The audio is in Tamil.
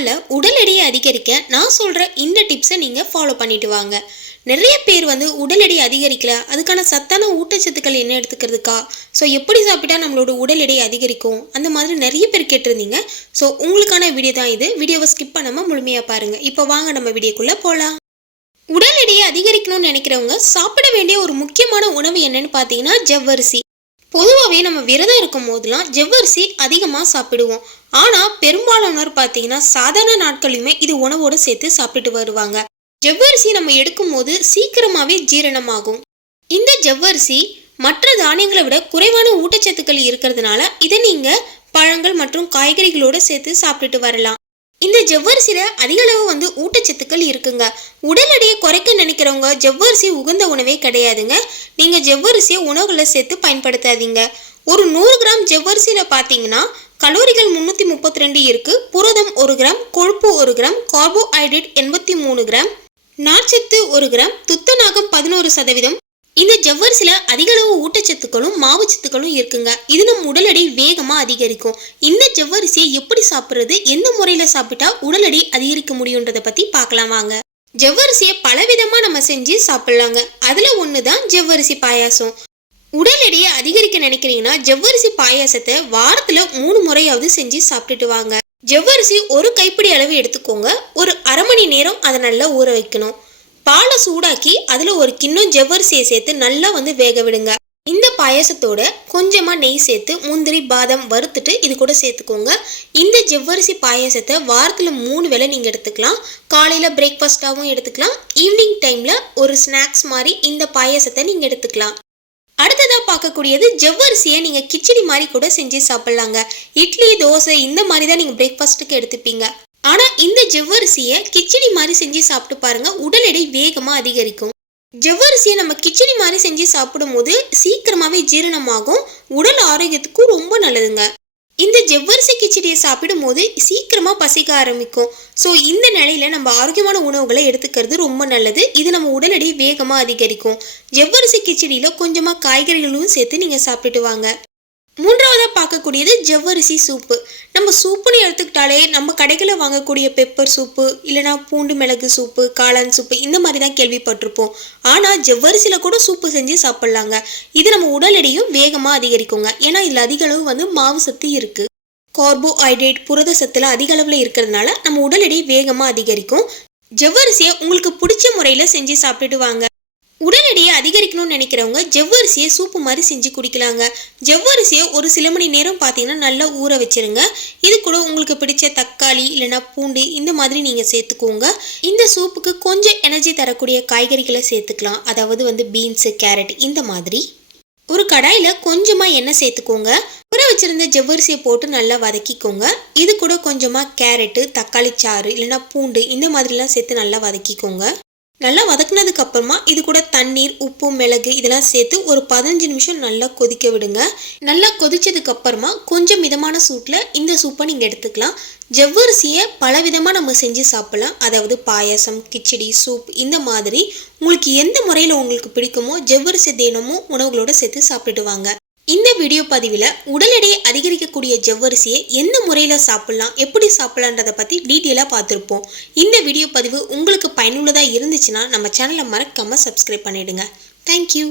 நாள்ல உடல் எடையை அதிகரிக்க நான் சொல்ற இந்த டிப்ஸை நீங்க ஃபாலோ பண்ணிட்டு வாங்க. நிறைய பேர் உடல் எடை அதிகரிக்கல, அதுக்கான சத்தான ஊட்டச்சத்துக்கள் என்ன எடுத்துக்கிறதுக்கா, ஸோ எப்படி சாப்பிட்டா நம்மளோட உடல் எடை அதிகரிக்கும், அந்த மாதிரி நிறைய பேர் கேட்டிருந்தீங்க. ஸோ உங்களுக்கான வீடியோ தான் இது. வீடியோவை ஸ்கிப் பண்ணாம முழுமையா பாருங்க. இப்போ வாங்க நம்ம வீடியோக்குள்ள போகலாம். உடல் எடையை அதிகரிக்கணும்னு நினைக்கிறவங்க சாப்பிட வேண்டிய ஒரு முக்கியமான உணவு என்னன்னு பார்த்தீங்கன்னா ஜவ்வரிசி. பொதுவாகவே நம்ம விரதம் இருக்கும் போதெல்லாம் ஜவ்வரிசி அதிகமாக சாப்பிடுவோம். ஆனால் பெரும்பாலானோர் பார்த்தீங்கன்னா சாதாரண நாட்களையுமே இது உணவோடு சேர்த்து சாப்பிட்டு வருவாங்க. ஜவ்வரிசி நம்ம எடுக்கும் போது சீக்கிரமாகவே ஜீரணமாகும். இந்த ஜவ்வரிசி மற்ற தானியங்களை விட குறைவான ஊட்டச்சத்துக்கள் இருக்கிறதுனால இதை நீங்கள் பழங்கள் மற்றும் காய்கறிகளோடு சேர்த்து சாப்பிட்டுட்டு வரலாம். இந்த ஜவ்வரிசியில அதிக அளவு ஊட்டச்சத்துக்கள் இருக்குங்க. உடல் எடையை குறைக்க நினைக்கிறவங்க ஜவ்வரிசி உகந்த உணவே கிடையாதுங்க. நீங்க ஜவ்வரிசியை உணவுகளை சேர்த்து பயன்படுத்தாதீங்க. ஒரு 100 கிராம் ஜவ்வரிசியில பார்த்தீங்கன்னா கலோரிகள் 332 இருக்கு. புரதம் 1 கிராம், கொழுப்பு 1 கிராம், கார்போஹைட்ரேட் 83 கிராம், நார்ச்சத்து 1 கிராம், துத்தநாகம் 11%. இந்த ஜவ்வரிசில அதிக அளவு ஊட்டச்சத்துக்களும் மாவுச்சத்துக்களும் இருக்குங்க. இது நம்ம உடல் எடை வேகமா அதிகரிக்கும். இந்த ஜவ்வரிசியை எப்படி சாப்பிட்றது, எந்த முறையில சாப்பிட்டா உடல் எடை அதிகரிக்க முடியுன்றதை பத்தி பார்க்கலாம் வாங்க. ஜவ்வரிசியை பலவிதமா நம்ம செஞ்சு சாப்பிடலாங்க. அதுல ஒண்ணுதான் ஜவ்வரிசி பாயாசம். உடல் எடையை அதிகரிக்க நினைக்கிறீங்கன்னா ஜவ்வரிசி பாயாசத்தை வாரத்துல 3 முறையாவது செஞ்சு சாப்பிட்டுட்டு வாங்க. ஜவ்வரிசி ஒரு கைப்பிடி அளவு எடுத்துக்கோங்க. ஒரு அரை மணி நேரம் அதை நல்லா ஊற வைக்கணும். பாலை சூடாக்கி அதில் ஒரு கிண்ணம் ஜவ்வரிசியை சேர்த்து நல்லா வேக விடுங்க. இந்த பாயாசத்தோட கொஞ்சமா நெய் சேர்த்து முந்திரி பாதாம் வறுத்துட்டு இது கூட சேர்த்துக்கோங்க. இந்த ஜவ்வரிசி பாயாசத்தை வாரத்தில் 3 வேளை நீங்கள் எடுத்துக்கலாம். காலையில் பிரேக்ஃபாஸ்டாகவும் எடுத்துக்கலாம். ஈவினிங் டைமில் ஒரு ஸ்நாக்ஸ் மாதிரி இந்த பாயாசத்தை நீங்கள் எடுத்துக்கலாம். அடுத்ததாக பார்க்கக்கூடியது ஜவ்வரிசியை நீங்கள் கிச்சடி மாதிரி கூட செஞ்சு சாப்பிட்லாங்க. இட்லி தோசை இந்த மாதிரி தான் நீங்கள் பிரேக்ஃபாஸ்ட்டுக்கு எடுத்துப்பீங்க. ஆனால் இந்த ஜவ்வரிசியை கிச்சடி மாதிரி செஞ்சு சாப்பிட்டு பாருங்க, உடல் எடை வேகமாக அதிகரிக்கும். ஜவ்வரிசியை நம்ம கிச்சடி மாதிரி செஞ்சு சாப்பிடும் போது சீக்கிரமாகவே ஜீரணமாகும். உடல் ஆரோக்கியத்துக்கும் ரொம்ப நல்லதுங்க. இந்த ஜவ்வரிசி கிச்சடியை சாப்பிடும் போது சீக்கிரமாக பசிக்க ஆரம்பிக்கும். ஸோ இந்த நிலையில் நம்ம ஆரோக்கியமான உணவுகளை எடுத்துக்கிறது ரொம்ப நல்லது. இது நம்ம உடல் எடை வேகமாக அதிகரிக்கும். ஜவ்வரிசி கிச்சடியில் கொஞ்சமாக காய்கறிகளும் சேர்த்து நீங்கள் சாப்பிட்டுட்டு வாங்க. மூன்றாவதாக பார்க்கக்கூடியது ஜவ்வரிசி சூப்பு. நம்ம சூப்புன்னு எடுத்துக்கிட்டாலே நம்ம கடைகளில் வாங்கக்கூடிய பெப்பர் சூப்பு, இல்லைனா பூண்டு மிளகு சூப்பு, காளான் சூப்பு இந்த மாதிரி தான் கேள்விப்பட்டிருப்போம். ஆனால் ஜவ்வரிசியில் கூட சூப்பு செஞ்சு சாப்பிட்லாங்க. இது நம்ம உடல் எடையும் வேகமாக அதிகரிக்குங்க. ஏன்னா இதில் அதிக அளவு மாவு சத்து இருக்குது. கார்போஹைட்ரேட் புரத சத்துல அதிக அளவில் இருக்கிறதுனால நம்ம உடல் எடை வேகமாக அதிகரிக்கும். ஜவ்வரிசியை உங்களுக்கு பிடிச்ச முறையில் செஞ்சு சாப்பிட்டுட்டு வாங்க. உடல் எடையை அதிகரிக்கணும்னு நினைக்கிறவங்க ஜவ்வரிசியை சூப்பு மாதிரி செஞ்சு குடிக்கலாங்க. ஜவ்வரிசியை ஒரு சில மணி நேரம் பார்த்தீங்கன்னா நல்லா ஊற வச்சிருங்க. இது கூட உங்களுக்கு பிடிச்ச தக்காளி இல்லைனா பூண்டு இந்த மாதிரி நீங்கள் சேர்த்துக்கோங்க. இந்த சூப்புக்கு கொஞ்சம் எனர்ஜி தரக்கூடிய காய்கறிகளை சேர்த்துக்கலாம். அதாவது பீன்ஸு, கேரட் இந்த மாதிரி. ஒரு கடாயில் கொஞ்சமாக எண்ணெய் சேர்த்துக்கோங்க. ஊற வச்சிருந்த ஜவ்வரிசியை போட்டு நல்லா வதக்கிக்கோங்க. இது கூட கொஞ்சமாக கேரட்டு, தக்காளி சாறு இல்லைனா பூண்டு இந்த மாதிரிலாம் சேர்த்து நல்லா வதக்கிக்கோங்க. நல்லா வதக்குனதுக்கு அப்புறமா இது கூட தண்ணீர், உப்பு, மிளகு இதெல்லாம் சேர்த்து ஒரு 15 நிமிஷம் நல்லா கொதிக்க விடுங்க. நல்லா கொதிச்சதுக்கு அப்புறமா கொஞ்சம் மிதமான சூட்டில் இந்த சூப்பை நீங்கள் எடுத்துக்கலாம். ஜவ்வரிசியை பலவிதமாக நம்ம செஞ்சு சாப்பிடலாம். அதாவது பாயாசம், கிச்சடி, சூப் இந்த மாதிரி உங்களுக்கு எந்த முறையில் உங்களுக்கு பிடிக்குமோ ஜவ்வரிசி தினமும் உணவுகளோடு சேர்த்து சாப்பிட்டுட்டு வாங்க. இந்த வீடியோ பதிவில் உடல் எடையை அதிகரிக்கக்கூடிய ஜவ்வரிசியை எந்த முறையில் சாப்பிட்லாம், எப்படி சாப்பிட்லான்றதை பற்றி டீட்டெயிலாக பார்த்துருப்போம். இந்த வீடியோ பதிவு உங்களுக்கு பயனுள்ளதாக இருந்துச்சுன்னா நம்ம சேனலை மறக்காமல் சப்ஸ்கிரைப் பண்ணிவிடுங்க. தேங்க்யூ.